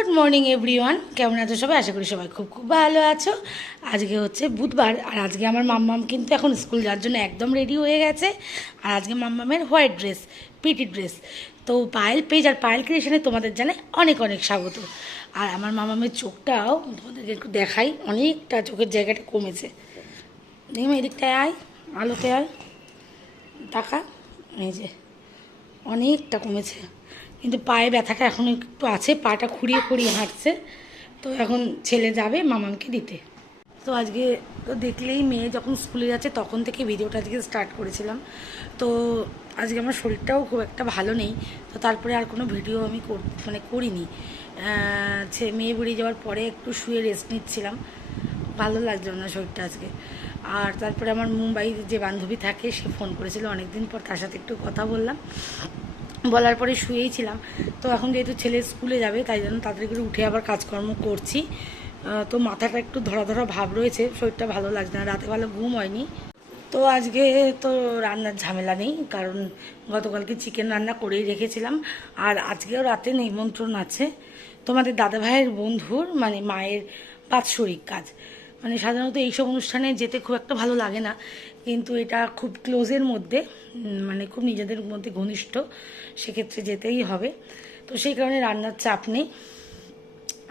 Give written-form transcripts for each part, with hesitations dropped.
Good morning everyone, কেমন আছো সবাই? আশা করি সবাই খুব খুব ভালো আছো। আজকে হচ্ছে বুধবার, আর আজকে আমার মাম্মাম কিন্তু এখন স্কুল যাওয়ার জন্য একদম রেডি হয়ে গেছে। আর আজকে মাম্মামের হোয়াইট ড্রেস, পিটি ড্রেস। তো পায়েল পেজ আর পায়েল ক্রিয়েশনে তোমাদের জানে অনেক অনেক স্বাগত। আর আমার মাম্মামের চোখটাও তোমাদেরকে একটু দেখাই, অনেকটা চোখের জায়গাটা কমেছে। দেখুন এদিকটায় আয়, আলোতে আয়, টাকা, এই যে অনেকটা কমেছে, কিন্তু পায়ে ব্যথাটা এখন একটু আছে, পাটা খুঁড়িয়ে খুঁড়িয়ে হাঁটছে। তো এখন ছেলে যাবে মামাকে দিতে। তো আজকে তো দেখলেই মেয়ে যখন স্কুলে যাচ্ছে তখন থেকে ভিডিওটা আজকে স্টার্ট করেছিলাম। তো আজকে আমার শরীরটাও খুব একটা ভালো নেই, তো তারপরে আর কোনো ভিডিও আমি করিনি। মেয়ে বেরিয়ে যাওয়ার পরে একটু শুয়ে রেস্ট নিচ্ছিলাম, ভালো লাগছিল না শরীরটা আজকে। আর তারপরে আমার মুম্বাইতে যে বান্ধবী থাকে সে ফোন করেছিল অনেকদিন পর, তার সাথে একটু কথা বললাম, বলার পরে শুয়েই ছিলাম। তো এখন যেহেতু ছেলে স্কুলে যাবে তাই জন্য তাড়াতাড়ি করে উঠে আবার কাজকর্ম করছি। তো মাথাটা একটু ধরা ধরা ভাব রয়েছে, শরীরটা ভালো লাগছে না, রাতে ভালো ঘুম হয়নি। তো আজকে তো রান্নার ঝামেলা নেই, কারণ গতকালকে চিকেন রান্না করেই রেখেছিলাম। আর আজকেও রাতে নিমন্ত্রণ আছে তোমাদের দাদাভাইয়ের বন্ধুর, মানে মায়ের বাৎসরিক কাজ। মানে সাধারণত এইসব অনুষ্ঠানে যেতে খুব একটা ভালো লাগে না, কিন্তু এটা খুব ক্লোজের মধ্যে, মানে খুব নিজেদের মধ্যে ঘনিষ্ঠ, সেক্ষেত্রে যেতেই হবে। তো সেই কারণে রান্নার চাপ নেই।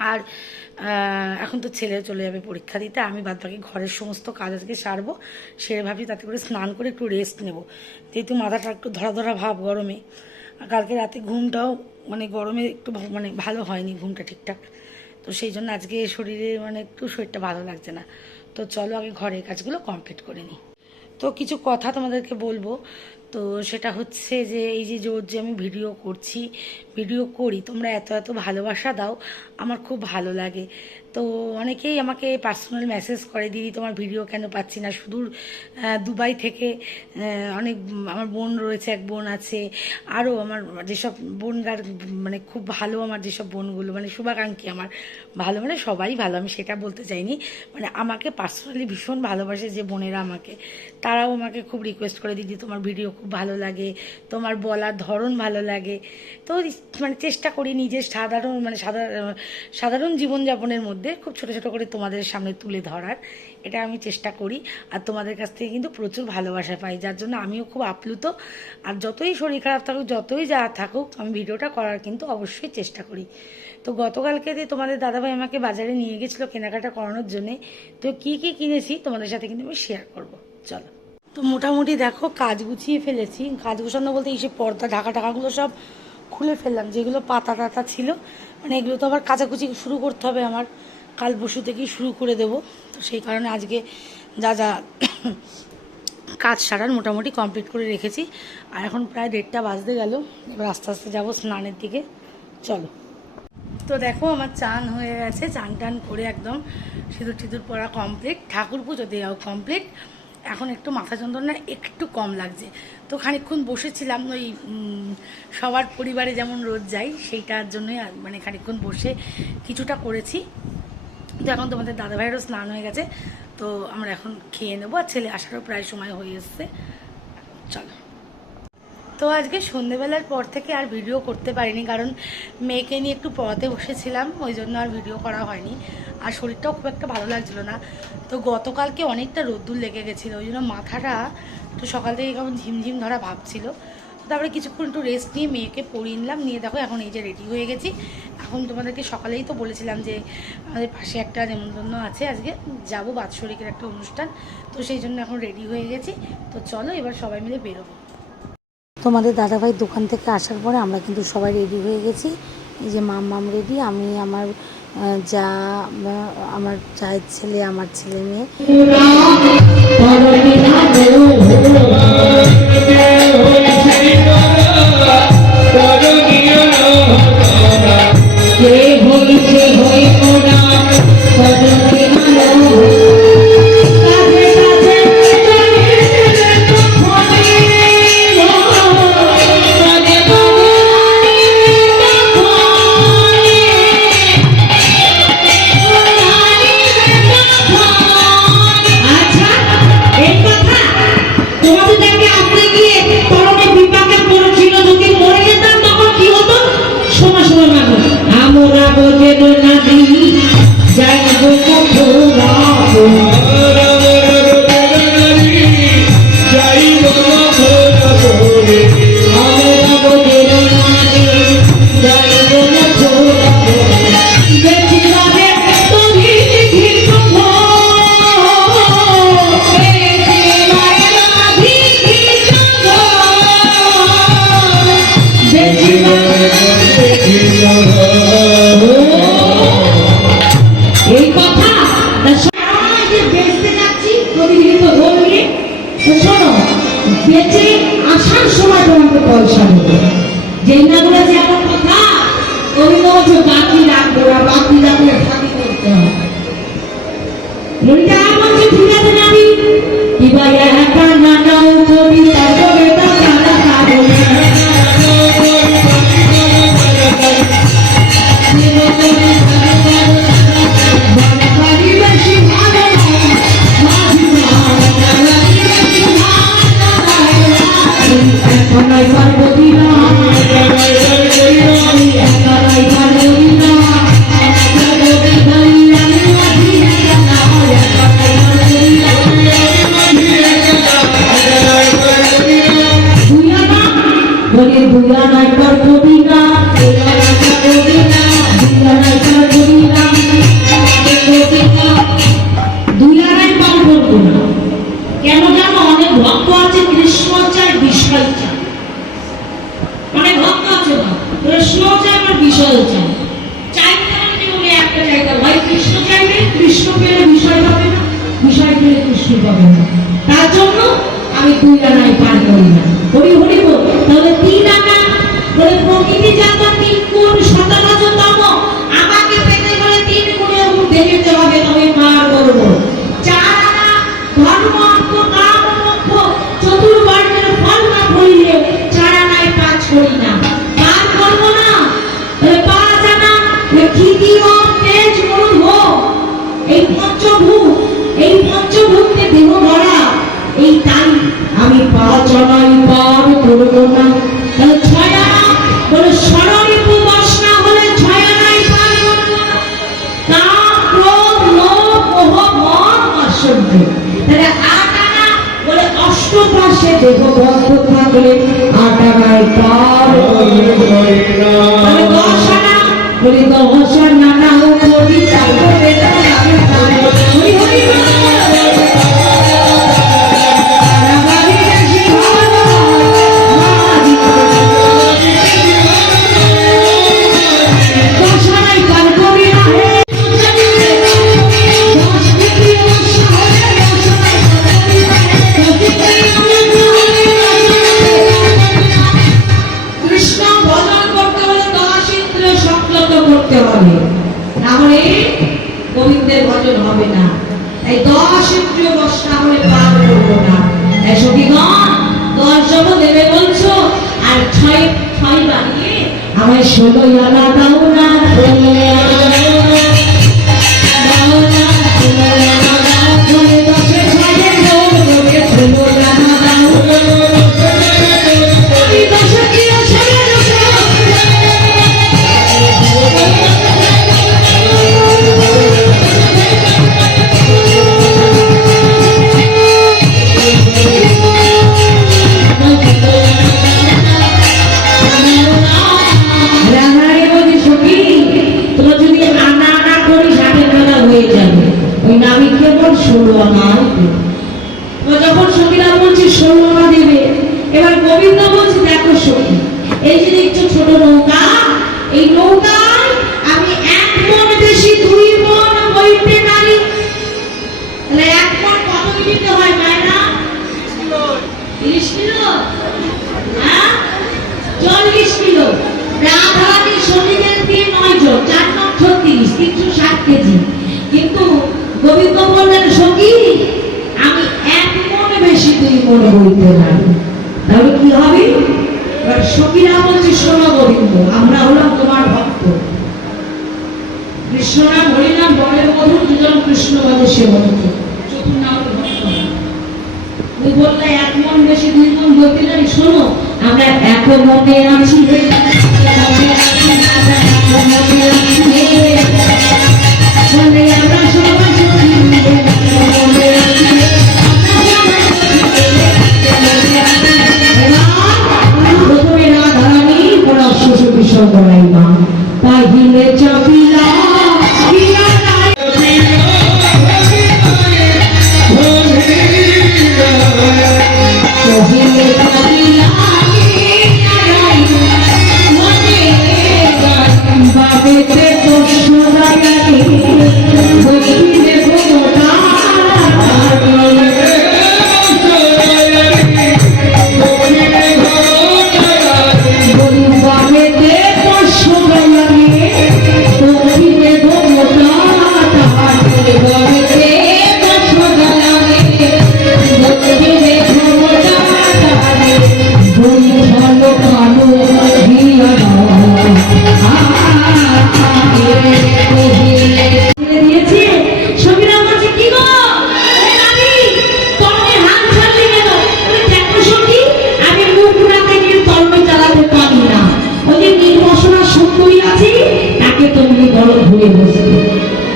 আর এখন তো ছেলে চলে যাবে পরীক্ষা দিতে, আমি বাদবাকি ঘরের সমস্ত কাজ আজকে সারবো, সেরে ভাবছি তাতে করে স্নান করে একটু রেস্ট নেব, যেহেতু মাথাটা একটু ধরা ধরা ভাব গরমে। আর কালকে রাতে ঘুমটাও মানে গরমে একটু মানে ভালো হয়নি ঘুমটা ঠিকঠাক। তো সেই জন্য আজকে শরীরে মানে একটু শরীরটা ভালো লাগছে না। তো চলো আগে ঘরের কাজগুলো কমপ্লিট করে নিই। তো কিছু কথা তোমাদেরকে বলবো। তো সেটা হচ্ছে যে এই যে রোজ যে আমি ভিডিও করি, তোমরা এত এত ভালোবাসা দাও, আমার খুব ভালো লাগে। তো অনেকেই আমাকে পার্সোনাল মেসেজ করে, দিদি তোমার ভিডিও কেন পাচ্ছি না। সুদূর দুবাই থেকে অনেক, আমার বোন রয়েছে, এক বোন আছে, আরও আমার যেসব বোনগার মানে খুব ভালো, আমার যেসব বোনগুলো মানে শুভাকাঙ্ক্ষী আমার ভালো, মানে সবাই ভালো, আমি সেটা বলতে চাইনি, মানে আমাকে পার্সোনালি ভীষণ ভালোবাসে যে বোনেরা আমাকে, তারাও আমাকে খুব রিকোয়েস্ট করে, দিদি তোমার ভিডিও খুব ভালো লাগে, তোমার বলার ধরন ভালো লাগে। তো মানে চেষ্টা করি নিজের সাধারণ জীবনযাপনের মধ্যে খুব ছোটো ছোটো করে তোমাদের সামনে তুলে ধরার, এটা আমি চেষ্টা করি। আর তোমাদের কাছ থেকে কিন্তু প্রচুর ভালোবাসা পাই, যার জন্য আমিও খুব আপ্লুত। আর যতই শরীর খারাপ থাকুক, যতই যা থাকুক, আমি ভিডিওটা করার কিন্তু অবশ্যই চেষ্টা করি। তো গতকালকে যে তোমাদের দাদাভাই আমাকে বাজারে নিয়ে গেছিলো কেনাকাটা করানোর জন্যে, তো কী কী কিনেছি তোমাদের সাথে কিন্তু আমি শেয়ার করব। চলো। তো মোটামুটি দেখো কাজ গুছিয়ে ফেলেছি, কাজ গুছানো বলতে এই যে পর্দা ঢাকা টাকাগুলো সব খুলে ফেললাম, যেগুলো পাতা টাতা ছিল, মানে এগুলো তো আবার কাচাকুচি শুরু করতে হবে আমার, কাল পরশু থেকেই শুরু করে দেব। তো সেই কারণে আজকে যা যা কাজ সারার মোটামুটি কমপ্লিট করে রেখেছি। আর এখন প্রায় 1:30 বাজতে গেল, এবার আস্তে আস্তে যাবো স্নানের দিকে। চলো। তো দেখো আমার চান হয়ে গেছে, চান টান করে একদম সিঁদুর টিঁদুর পরা কমপ্লিট, ঠাকুর পুজো দেওয়াও কমপ্লিট। এখন একটু মাথা যন্ত্রণা একটু কম লাগছে। তো খানিকক্ষণ বসেছিলাম, ওই সবার পরিবারে যেমন রোজ যাই সেইটার জন্যই, মানে খানিকক্ষণ বসে কিছুটা করেছি। তো এখন তোমাদের দাদাভাইয়েরও স্নান হয়ে গেছে, তো আমরা এখন খেয়ে নেবো, আর ছেলে আসারও প্রায় সময় হয়ে এসছে। চলো। তো আজকে সন্ধেবেলার পর থেকে আর ভিডিও করতে পারিনি, কারণ মেয়েকে নিয়ে একটু পড়াতে বসেছিলাম, ওই জন্য আর ভিডিও করা হয়নি। আর শরীরটাও খুব একটা ভালো লাগছিলো না। তো গতকালকে অনেকটা রোদ্দুর লেগে গেছিলো, ওই জন্য মাথাটা একটু সকাল থেকে কেমন ঝিমঝিম ধরা ভাবছিল। তারপরে কিছুক্ষণ একটু রেস্ট নিয়ে মেয়েকে পড়িয়ে নিলাম, নিয়ে দেখো এখন এই যে রেডি হয়ে গেছি। এখন তোমাদেরকে সকালেই তো বলেছিলাম যে আমাদের পাশে একটা নেমন্তন্ন আছে, আজকে যাবো, বাৎসরিকের একটা অনুষ্ঠান, তো সেই জন্য এখন রেডি হয়ে গেছি। তো চলো এবার সবাই মিলে বেরোবো। তোমাদের দাদাভাই দোকান থেকে আসার পরে আমরা কিন্তু সবাই রেডি হয়ে গেছি। এই যে মাম রেডি, আমি, আমার যা, আমার চায়ের ছেলে, আমার ছেলে মেয়ে। তোমাদের আপনি গিয়ে পরনে বিপাকে যাবো যেন নদী যাইবো মথুরা এই কথা বেঁচতে যাচ্ছি প্রতিনিধিত্ব ধরলে তো শোনো বেঁচে আসার সময় তোমাকে পয়সা দেবো যেই না বলেছে এমন কথা ওই বলছো বাকি রাখবো না বাকি রাখলে ফাঁকি করতে হবে ললিতা বলছে ঠিক আছে নাবি কিবা একা না নাও কবিতা কবিতা তারা খাবো কেন জানো অনেক ভক্ত আছে কৃষ্ণ চায় বিষয় চায় অনেক ভক্ত আছে না কৃষ্ণ চায় আমার বিষয় চায় চাইতে মানে একটা জায়গা হয় কৃষ্ণ চাইবে কৃষ্ণ পেলে বিষয় পাবে না বিষয় পেলে কৃষ্ণ পাবে না তার জন্য আমি দুই আনায় পার করি না হরি হরি বল তাহলে তিন আনা বলে প্রকৃতি জাত তিন গুণ শতরজতম আমাকে পেতে বলে তিন গুণের উপর দেখতে হবে তবে পার করবো চার আনা ধর্ম অর্থ কাম মোক্ষ চতুর্বর্ণের ফল না করিলে চার আনায় কাজ করি না পার করবো না তাহলে পাঁচ আনা খিতি ও তেজ মূল এই পঞ্চভূতে দেহ ভরা এই তাই আমি পাঁচ আনায় পার করবো না তাহলে ছয় আনা বলে স্মরণীপু দশ না হলে ছয় আনায় পার করবো না কাম ক্রোধ লোভ মোহ মদ আশ্চর্য তাহলে আট আনা বলে অষ্টপাশে দেহ বন্ধ থাকলে আট আনায় পার তাহলে দশ আনা বলে দশ আনা না ও কবিতা কবিতা হরি হরি গোবিন্দের ভজন হবে না এই 10 ইন্দ্রিয় বশ না হলে পার করবো না এই সখীগণ 10 জব দেবে বলছো আর 6 বানিয়ে আমায় 16 আনা দাও না 16 আনা দাও না 16 আনা দাও বলে 10 এর 6 এর জোর বলে 16 আনা দাও আমি 10 কি আসলে যখন সখীরা বলছে 16 আনা দেবে এবার গোবিন্দ বলছে দেখো সখী এই যে দেখছো ছোট নৌকা এই নৌকায় আমি 1 মণ বেশি 2 মণ বইতে পারি তাহলে 1 মণ কত নিতে হয় মায়েরা 30 কিলো হ্যাঁ 40 কিলো রাধারানী সখীদের দিয়ে 9 জন 4 9 36 360 কেজি কিন্তু গোবিন্দ বললেন সখী আমি 1 মণ বেশি 2 মণ বইতে পারি তাহলে কি হবে এবার সখীরা বলছে শোনো গোবিন্দ আমরা হলাম তোমার ভক্ত কৃষ্ণ নাম হরি নাম বলের মধুর দুজন কৃষ্ণ বাদে সে ভক্ত চতুর্নাম ভক্ত তুই বললে 1 মণ বেশি 2 মণ বইতে পারি শোনো আমরা 1 মণে আছি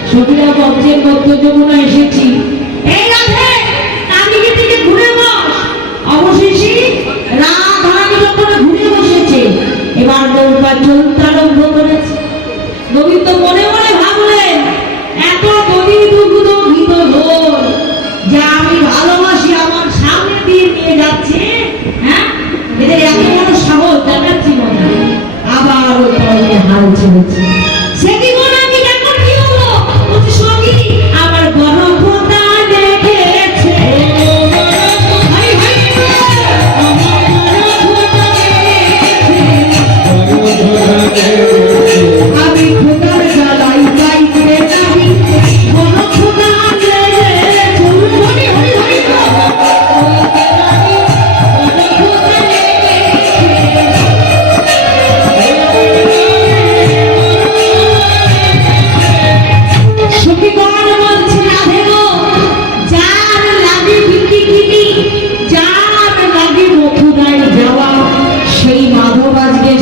ছবিটা বজ্রের মধ্য যমুনা এসেছি এই রাধে নামিকে থেকে ঘুরে বস। অবশেষে রাত হারানি যখন ঘুরে বসেছে, এবার নৌকা চলতে আরম্ভ করেছে। গোবিন্দ মনে মনে ভাবলেন, এত গভীর দুর্গত ভীত হল যা আমি ভালোবাসি আমার সামনে দিয়ে নিয়ে যাচ্ছে। হ্যাঁ, এদের এত বড় সাহস দেখাচ্ছি মনে। আবার ওই তর্কে হাল ছেড়েছে। সে কি মনে আমি এখন কি হলো? বলছে সঙ্গী আমার গর্ভতা দেখেছে। হাই হাই আমার গর্ভতা দেখেছে। আমি খোদার জ্বালাই পাইতে যাবি গর্ভতা দেখেছে। হরি হরি হরি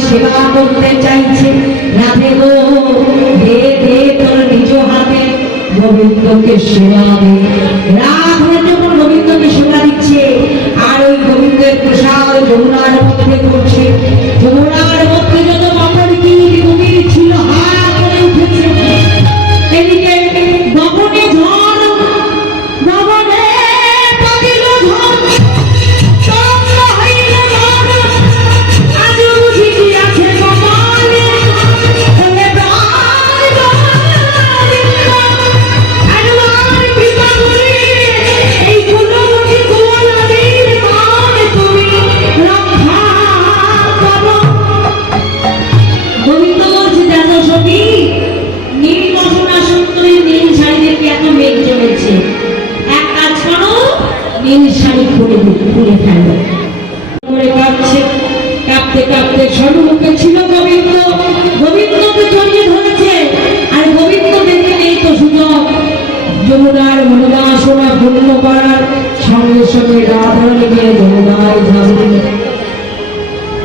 সেবা করতে চাইছে। রাধে গো দে দে তোর নিজ হাতে গোবিন্দকে সেবা দে। রাধে যখন গোবিন্দকে সেবা দিচ্ছে আর ওই গোবিন্দের প্রসাদ যমুনার মধ্যে করছে, যমুনার মধ্যে যত মাথার কি গভীর ছিল হা করে উঠেছে। এদিকে গগনে ঝড়, গগনে পাতিল ঝড়, চন্দ্র হইল ঝড়। আজ বুঝি কি আছে কপালে, বলে প্রাণ একবার কৃপা করে এই গুণমতি গোলালীর মান তুমি রক্ষা করো। গোবিন্দ বলছে, জানো সখী, নীল বসনা সুন্দরী নীল শাড়ি দেখে এত মেঘ জমেছে, এক কাজ করো নীল শাড়ি খুলে ফেলো। করে কাঁদছে, কাঁপতে কাঁপতে সম্মুখে ছিল গোবিন্দ। গোবিন্দকে জড়িয়ে ধরেছে আর গোবিন্দ দেখে নেই তো সুযোগ যমুনার মনোবাসনা পূর্ণ করার। সঙ্গে সঙ্গে রাধারণী গিয়ে যমুনায় যাবে।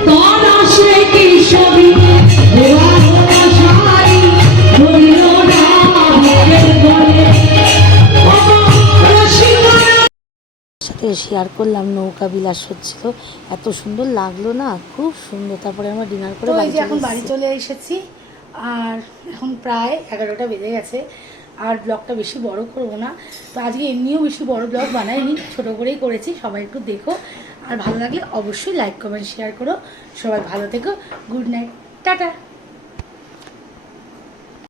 তন আশ্রয় কি সবই সাথে শেয়ার করলাম, নৌকা বিলাস হচ্ছিল, এত সুন্দর লাগলো না, খুব সুন্দর। তারপরে আমরা ডিনার করে এখন বাড়ি চলে এসেছি আর এখন প্রায় 11টা বেজে গেছে। আর ব্লগটা বেশি বড় করব না, তো আজকে এমনিও বেশি বড় ব্লগ বানাইনি, ছোট করেই করেছি। সবাই একটু দেখো আর ভালো লাগলে অবশ্যই লাইক কমেন্ট শেয়ার করো। সবাই ভালো থেকো, গুড নাইট, টাটা।